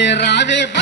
Rave, Rave.